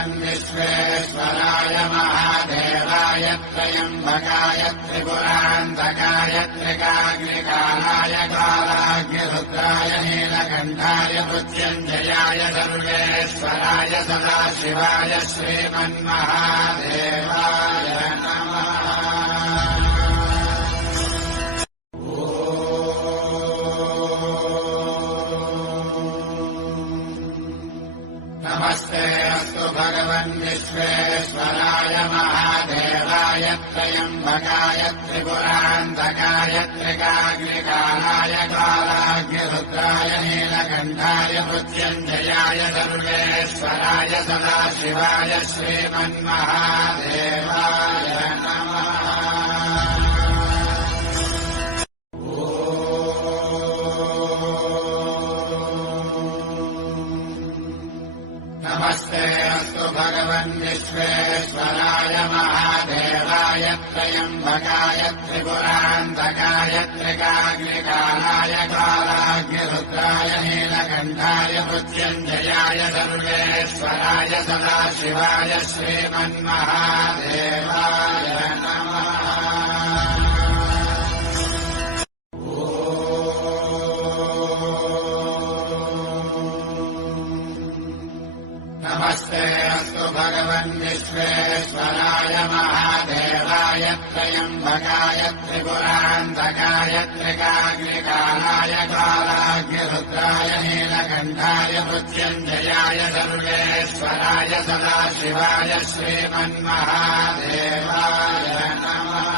भगवन् विश्वेश्वराय महादेवाय त्र्यम्बकाय त्रिपुरान्तकाय त्रिकाग्निकालाय कालाग्निरुद्राय नीलकण्ठाय मृत्युञ्जयाय सर्वेश्वराय सदाशिवाय श्रीमन्महादेवाय नमः। नमस्ते अस्तु भगवन् विश्वेश्वराय महादेवाय त्र्यम्बकाय त्रिपुरान्तकाय त्रिकाग्निकालाय कालाग्निरुद्राय नीलकण्ठाय मृत्युञ्जयाय सर्वेश्वराय सदाशिवाय श्रीमन्महादेवाय नमः। नमस्ते अस्तु भगवन् विश्वेश्वराय महादेवाय त्र्यम्बकाय त्रिपुरान्तकाय त्रिकाग्निकालाय कालाग्निरुद्राय नीलकण्ठाय मृत्युञ्जयाय सर्वेश्वराय सदाशिवाय श्रीमन्महादेवाय नमः। नमस्ते अस्तु भगवन् विश्वेश्वराय महादेवाय त्र्यम्बकाय त्रिपुरान्तकाय त्रिकाग्निकालाय कालाग्निरुद्राय नीलकण्ठाय मृत्युञ्जयाय सर्वेश्वराय सदाशिवाय श्रीमन्महादेवाय नमः।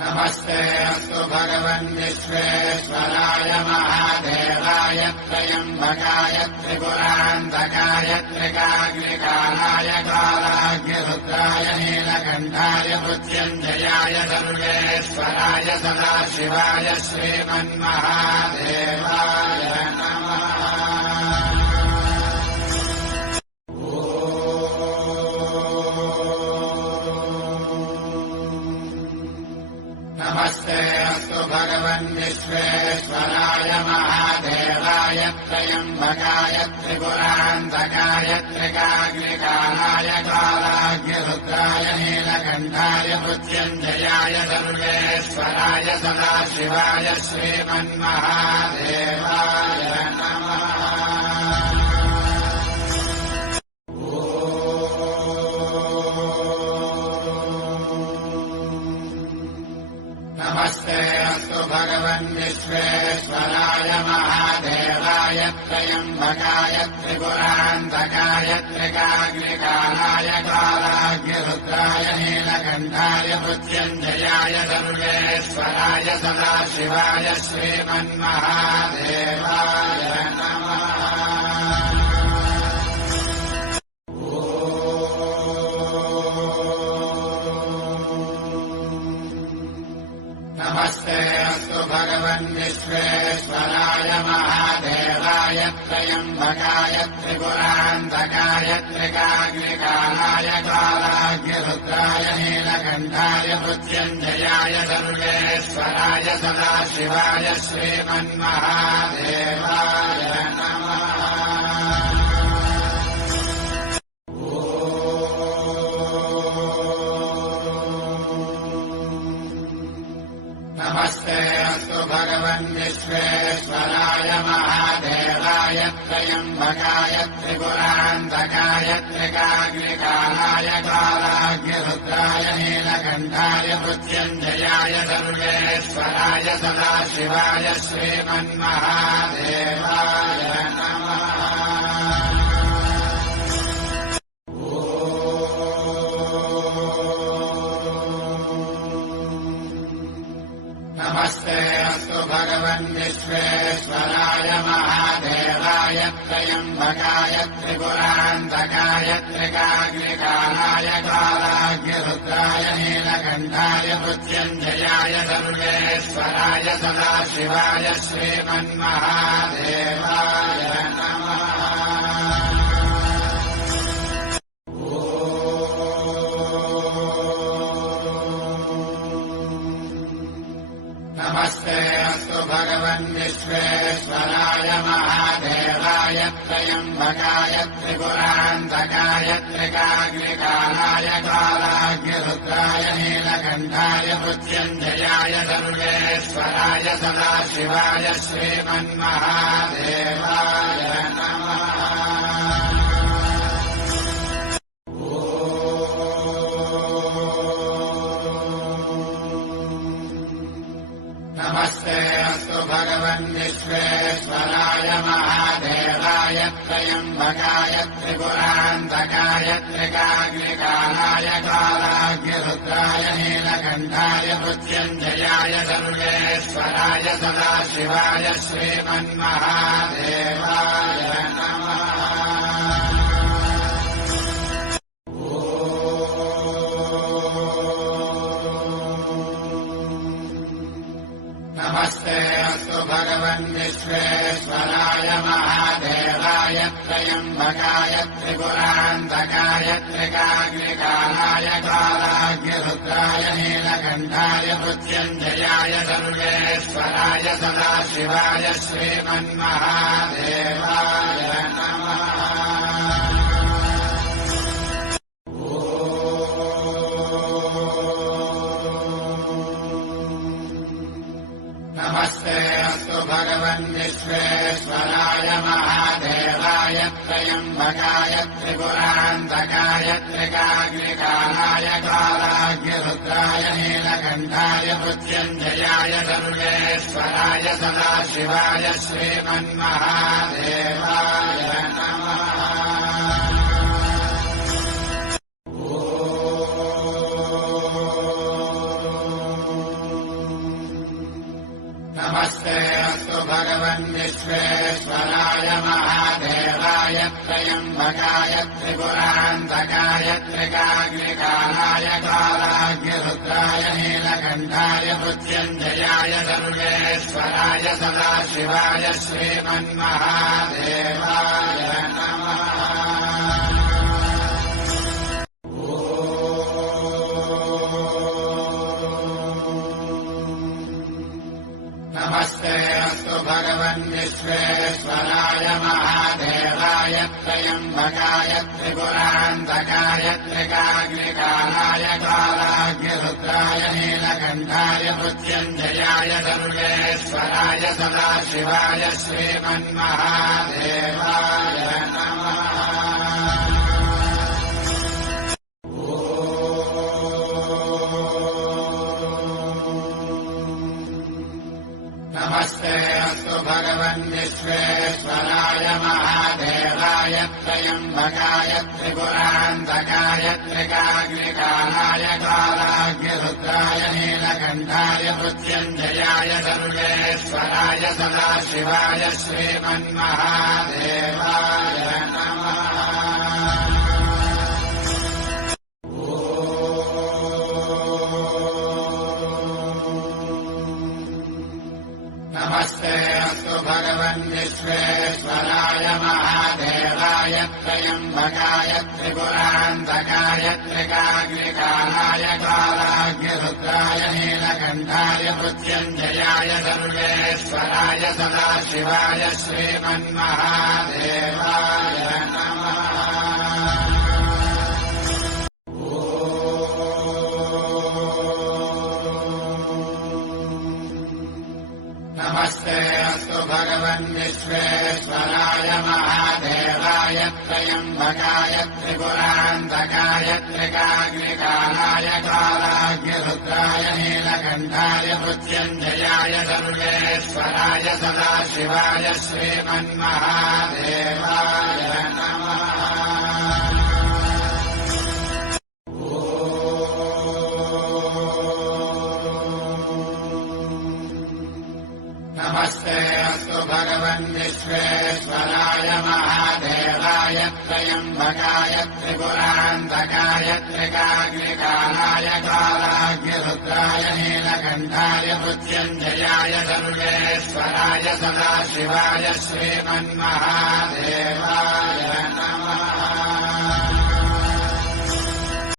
नमस्ते अस्तु भगवन् विश्वेश्वराय महादेवाय त्र्यम्बकाय त्रिपुरान्तकाय त्रिकाग्निकालाय कालाग्निरुद्राय नीलकण्ठाय मृत्युञ्जयाय सर्वेश्वराय सदाशिवाय श्रीमन्महादेवाय नमः। नमस्ते अस्तु भगवन् विश्वेश्वराय महादेवाय त्र्यम्बकाय त्रिपुरान्तकाय त्रिकाग्निकालाय कालाग्निरुद्राय नीलकण्ठाय मृत्युञ्जयाय सर्वेश्वराय सदाशिवाय श्रीमन्महादेवाय नमः। नमस्ते अस्तु भगवन् विश्वेश्वराय महादेवाय त्र्यम्बकाय त्रिपुरान्तकाय त्रिकाग्निकालाय कालाग्निरुद्राय नीलकण्ठाय मृत्युञ्जयाय सर्वेश्वराय सदाशिवाय श्रीमन्महादेवाय नमः। नमस्ते अस्तु भगवन् विश्वेश्वराय महादेवाय त्र्यम्बकाय त्रिपुरान्तकाय त्रिकाग्निकालाय कालाग्निरुद्राय नीलकण्ठाय मृत्युञ्जयाय सर्वेश्वराय सदाशिवाय श्रीमन्महादेवाय नमः। नमस्ते अस्तु भगवन् विश्वेश्वराय महादेवाय त्र्यम्बकाय त्रिपुरान्तकाय त्रिकाग्निकालाय कालाग्निरुद्राय नीलकण्ठाय मृत्युञ्जयाय सर्वेश्वराय सदाशिवाय श्रीमन्महादेवाय नमः। नमस्ते अस्तु भगवन् विश्वेश्वराय महादेवाय त्र्यम्बकाय त्रिपुरान्तकाय त्रिकाग्निकालाय कालाग्निरुद्राय नीलकण्ठाय मृत्युञ्जयाय सर्वेश्वराय सदाशिवाय श्रीमन्महादेवाय नमः। त्र्यम्बकाय त्रिपुरान्तकाय त्रिकाग्निकालाय कालाग्निरुद्राय नीलकण्ठाय मृत्युञ्जयाय सर्वेश्वराय सदाशिवाय श्रीमन्महादेवाय नमः। नमस्ते अस्तु भगवन् विश्वेश्वराय महादेवाय त्र्यम्बकाय त्रिपुरान्तकाय त्रिकाग्निकालाय कालाग्निरुद्राय नीलकण्ठाय मृत्युञ्जयाय सर्वेश्वराय सदाशिवाय श्रीमन्महादेवाय नमः। नमस्ते अस्तु भगवन् विश्वेश्वराय महादेवाय त्र्यम्बकाय त्रिपुरान्तकाय त्रिकाग्निकालाय कालाग्निरुद्राय नीलकण्ठाय मृत्युञ्जयाय सर्वेश्वराय सदाशिवाय श्रीमन्महादेवाय नमः। नमस्ते अस्तु भगवन् विश्वेश्वराय महादेवाय त्र्यम्बकाय त्रिपुरान्तकाय त्रिकाग्निकालाय कालाग्निरुद्राय नीलकण्ठाय मृत्युञ्जयाय सर्वेश्वराय सदाशिवाय श्रीमन्महादेवाय नमः। नमस्ते अस्तु भगवन् विश्वेश्वराय महादेवाय त्र्यम्बकाय त्रिपुरान्तकाय त्रिकाग्निकालाय कालाग्निरुद्राय नीलकण्ठाय मृत्युञ्जयाय सर्वेश्वराय सदाशिवाय श्रीमन्महादेवाय नमः। नमस्ते अस्तु भगवन् विश्वेश्वराय महादेवाय त्र्यम्बकाय त्रिपुरान्तकाय त्रिकाग्निकालाय कालाग्निरुद्राय नीलकण्ठाय मृत्युञ्जयाय सर्वेश्वराय सदाशिवाय श्रीमन्महादेवाय नमः। नमस्ते अस्तु भगवन् विश्वेश्वराय महादेवाय त्र्यम्बकाय त्रिपुरान्तकाय त्रिकाग्निकालाय कालाग्निरुद्राय नीलकण्ठाय मृत्युञ्जयाय सर्वेश्वराय सदाशिवाय श्रीमन्महादेवाय नमः। नमस्ते अस्तु भगवन् विश्वेश्वराय महादेवाय त्र्यम्बकाय त्रिपुरान्तकाय त्रिकाग्निकालाय कालाग्निरुद्राय नीलकण्ठाय मृत्युञ्जयाय सर्वेश्वराय सदाशिवाय श्रीमन्महादेवाय नमः। नमस्ते अस्तु भगवन् विश्वेश्वराय महादेवाय त्र्यम्बकाय त्रिपुरान्तकाय त्रिकाग्निकालाय कालाग्निरुद्राय नीलकण्ठाय मृत्युञ्जयाय सर्वेश्वराय सदाशिवाय श्रीमन्महादेवाय नमः। नमस्ते अस्तु भगवन् विश्वेश्वराय महादेवाय त्र्यम्बकाय त्रिपुरान्तकाय त्रिकाग्निकालाय कालाग्निरुद्राय नीलकण्ठाय मृत्युञ्जयाय सर्वेश्वराय सदाशिवाय श्रीमन्महादेवाय